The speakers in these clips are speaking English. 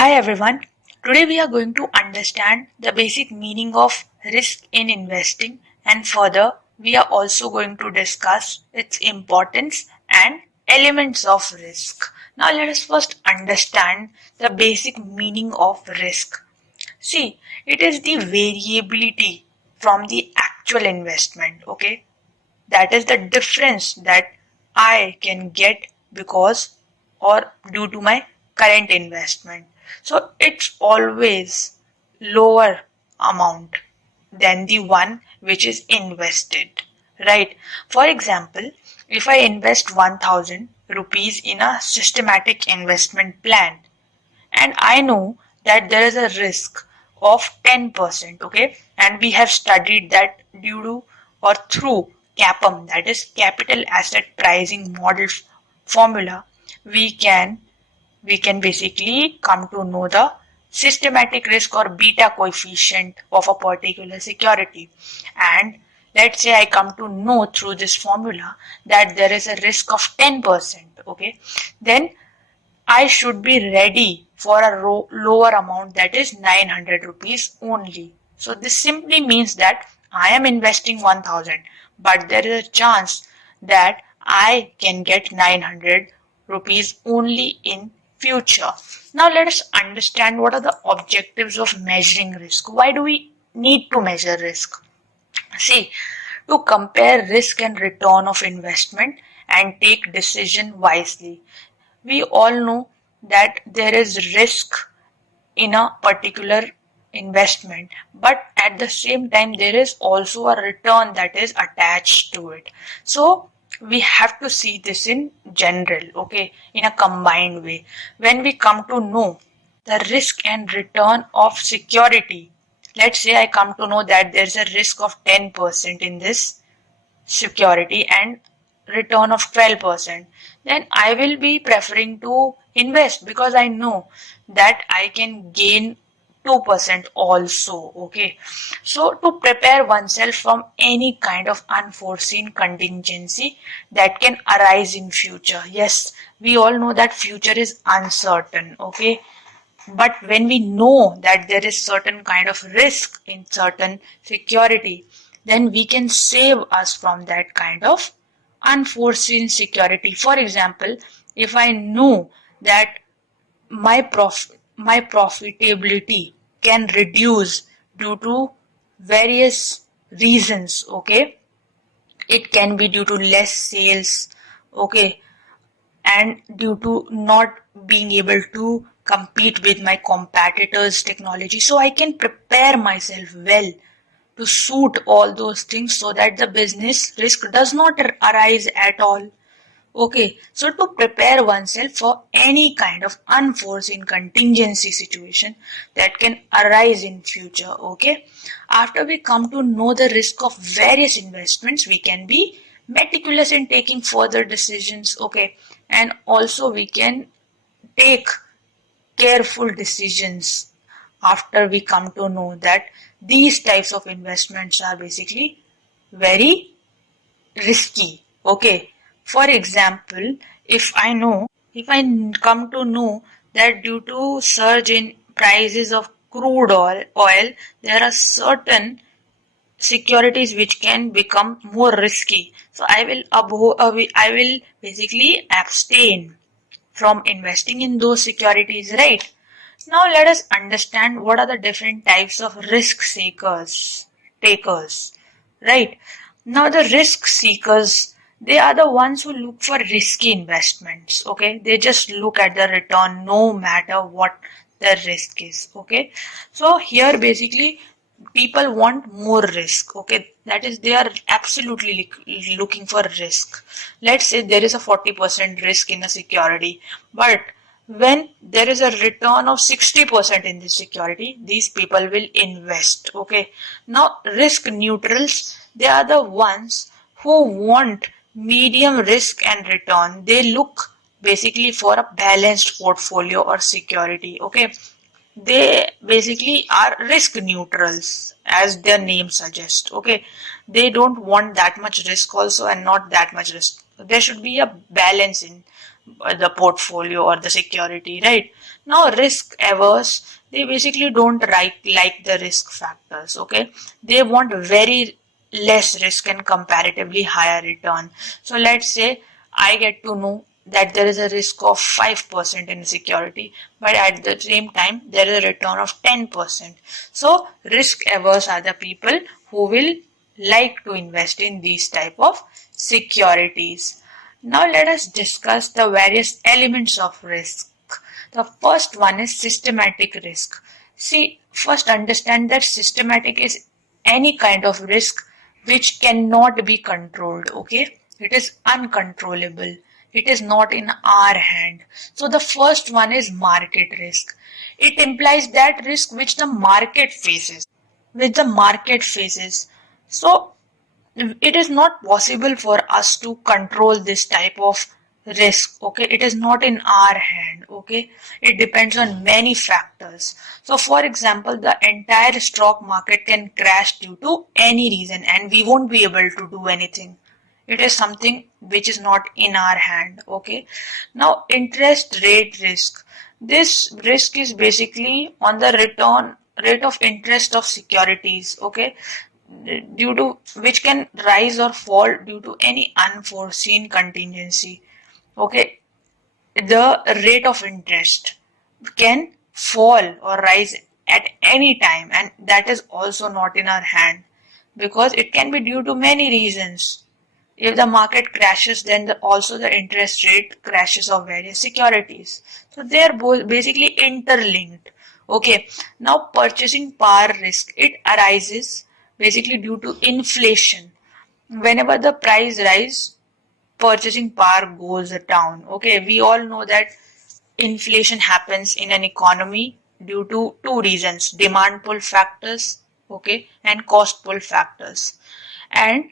Hi everyone. Today we are going to understand the basic meaning of risk in investing, and further we are also going to discuss its importance and elements of risk. Now let us first understand the basic meaning of risk. See, it is the variability from the actual investment, okay? That is the difference that I can get because or due to my current investment. So it's always lower amount than the one which is invested, right? For example, if I invest 1000 rupees in a systematic investment plan, and I know that there is a risk of 10%, okay, and we have studied that due to or through CAPM, that is capital asset pricing model formula, we can basically come to know the systematic risk or beta coefficient of a particular security. And let's say I come to know through this formula that there is a risk of 10%, okay, then I should be ready for a lower amount, that is 900 rupees only. So this simply means that I am investing 1000, but there is a chance that I can get 900 rupees only in future. Now let us understand what are the objectives of measuring risk. Why do we need to measure risk? See, to compare risk and return of investment and take decision wisely. We all know that there is risk in a particular investment, but at the same time there is also a return that is attached to it. So we have to see this in general, okay, in a combined way. When we come to know the risk and return of security, let's say I come to know that there's a risk of 10% in this security and return of 12%, then I will be preferring to invest because I know that I can gain 2% also, okay. So to prepare oneself from any kind of unforeseen contingency that can arise in future. Yes, we all know that future is uncertain, okay, but when we know that there is certain kind of risk in certain security, then we can save us from that kind of unforeseen security. For example, if I know that my profitability can reduce due to various reasons, okay, it can be due to less sales, okay, and due to not being able to compete with my competitors' technology. So I can prepare myself well to suit all those things so that the business risk does not arise at all. Okay, so to prepare oneself for any kind of unforeseen contingency situation that can arise in future, okay. After we come to know the risk of various investments, we can be meticulous in taking further decisions, okay, and also we can take careful decisions after we come to know that these types of investments are basically very risky, okay. For example, if I come to know that due to surge in prices of crude oil, there are certain securities which can become more risky. So I will basically abstain from investing in those securities, right? Now let us understand what are the different types of risk takers, right? Now the risk seekers, they are the ones who look for risky investments, okay? They just look at the return no matter what the risk is, okay? So here basically people want more risk, okay, that is they are absolutely looking for risk. Let's say there is a 40% risk in a security, but when there is a return of 60% in this security, these people will invest, okay. Now risk neutrals, they are the ones who want medium risk and return. They look basically for a balanced portfolio or security, okay. They basically are risk neutrals as their name suggests, okay. They don't want that much risk also and not that much risk. There should be a balance in the portfolio or the security, right? Now, risk averse, they basically don't like the risk factors, okay? They want very less risk and comparatively higher return. So let's say I get to know that there is a risk of 5% in security, but at the same time there is a return of 10%. So risk averse are the people who will like to invest in these type of securities. Now let us discuss the various elements of risk. The first one is systematic risk. See, first understand that systematic is any kind of risk which cannot be controlled, okay? It is uncontrollable. It is not in our hand. So the first one is market risk. It implies that risk which the market faces. Which the market faces. So it is not possible for us to control this type of risk, okay? It is not in our hand, okay? It depends on many factors. So for example, the entire stock market can crash due to any reason and we won't be able to do anything. It is something which is not in our hand, okay? Now, interest rate risk. This risk is basically on the return rate of interest of securities, okay? Due to which can rise or fall due to any unforeseen contingency, okay? The rate of interest can fall or rise at any time, and that is also not in our hand because it can be due to many reasons. If the market crashes, then also the interest rate crashes of various securities. So they are both basically interlinked. Okay. Now purchasing power risk, it arises basically due to inflation. Whenever the price rise, purchasing power goes down. Okay. We all know that inflation happens in an economy due to two reasons: demand pull factors, okay, and cost pull factors. And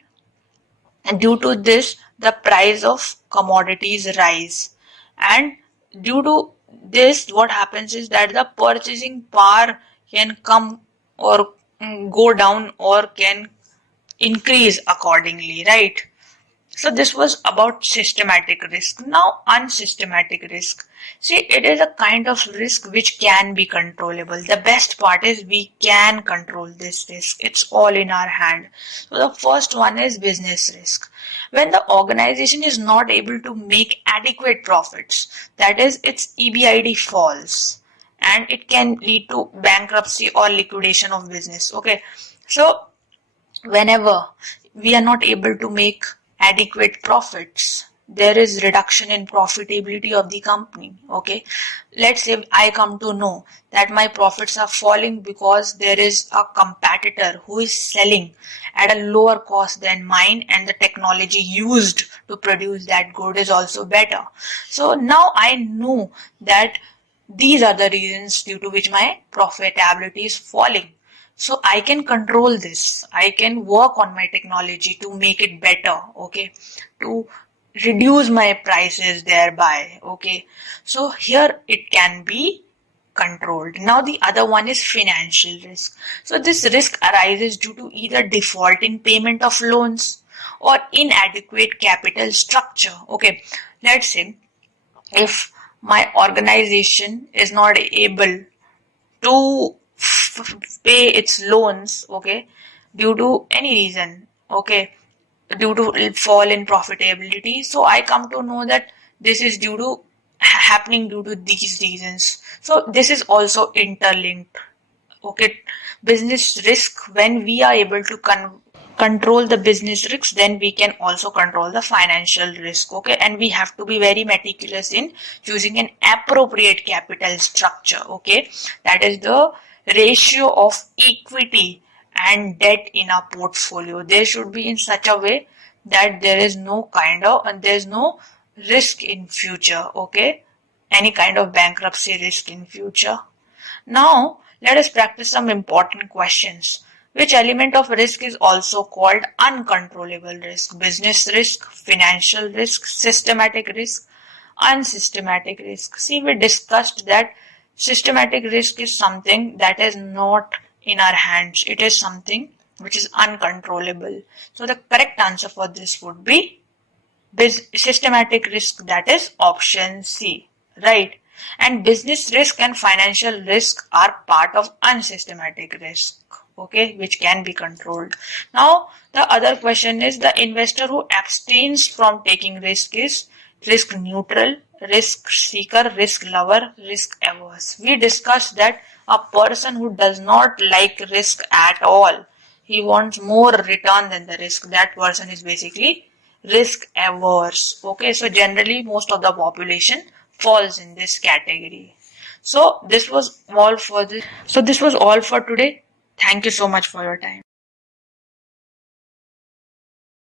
due to this, the price of commodities rise. And due to this, what happens is that the purchasing power can come or go down or can increase accordingly, right? So this was about systematic risk. Now unsystematic risk. See, it is a kind of risk which can be controllable. The best part is we can control this risk. It's all in our hand. So the first one is business risk. When the organization is not able to make adequate profits, that is, its EBID falls and it can lead to bankruptcy or liquidation of business. Okay. So whenever we are not able to make adequate profits, there is reduction in profitability of the company. Okay, let's say I come to know that my profits are falling because there is a competitor who is selling at a lower cost than mine and the technology used to produce that good is also better. So now I know that these are the reasons due to which my profitability is falling. So I can control this. I can work on my technology to make it better, okay, to reduce my prices thereby, okay. So here it can be controlled. Now the other one is financial risk. So this risk arises due to either defaulting payment of loans or inadequate capital structure. Okay, let's say if my organization is not able to pay its loans, okay, due to any reason, okay, due to fall in profitability, so I come to know that this is due to happening due to these reasons. So this is also interlinked, okay. Business risk, when we are able to control the business risks, then we can also control the financial risk, okay. And we have to be very meticulous in choosing an appropriate capital structure, okay. That is the ratio of equity and debt in our portfolio. There should be in such a way that there is no kind of and there is no risk in future, okay, any kind of bankruptcy risk in future. Now, let us practice some important questions. Which element of risk is also called uncontrollable risk? Business risk, financial risk, systematic risk, unsystematic risk. See, we discussed that systematic risk is something that is not in our hands. It is something which is uncontrollable. So the correct answer for this would be systematic risk, that is option C, right? And business risk and financial risk are part of unsystematic risk, okay, which can be controlled. Now the other question is, the investor who abstains from taking risk is risk neutral, risk seeker, risk lover, risk averse. We discussed that a person who does not like risk at all, he wants more return than the risk, that person is basically risk averse. Okay, so generally most of the population falls in this category. So this was all for today. Thank you so much for your time.